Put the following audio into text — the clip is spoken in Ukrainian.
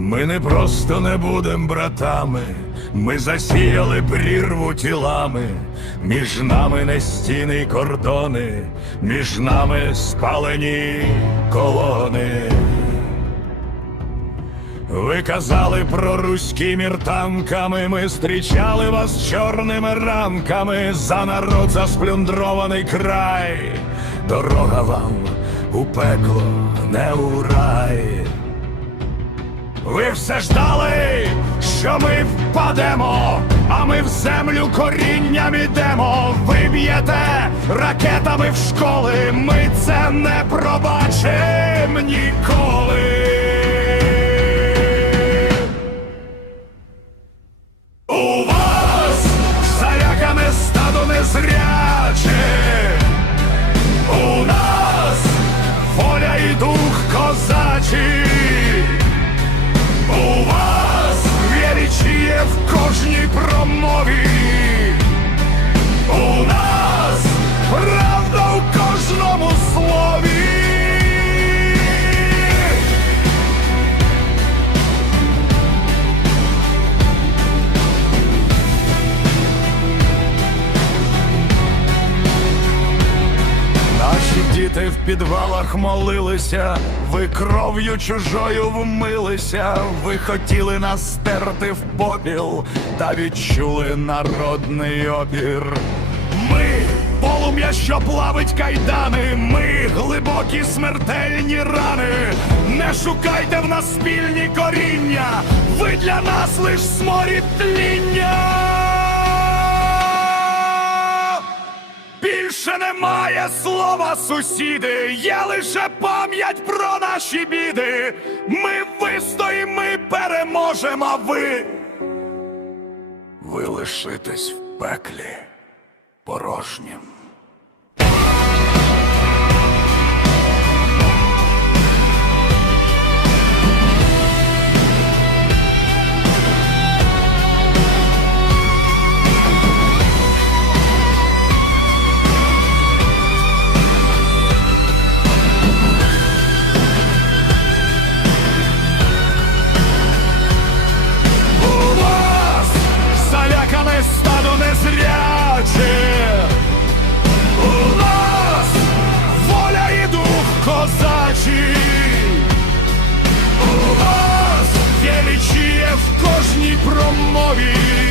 Ми не просто не будем братами, ми засіяли прірву тілами, між нами не стіни й кордони, між нами спалені колони. Ви казали про руський мір танками, ми зустрічали вас чорними ранками за народ за сплюндрований край. Дорога вам у пекло, не у рай. Ви все ждали, що ми впадемо, а ми в землю корінням ідемо. Ви б'єте ракетами в школи, ми це не пробачим ніколи. Діти в підвалах молилися, ви кров'ю чужою вмилися, ви хотіли нас стерти в попіл, та відчули народний опір. Ми полум'я, що плавить кайдани, ми глибокі смертельні рани. Не шукайте в нас спільні коріння, ви для нас лиш сморід тління. Більше немає слова, сусіди, є лише пам'ять про наші біди. Ми вистоїмо, ми переможемо, а ви. Ви лишитесь в пеклі порожнім. мові.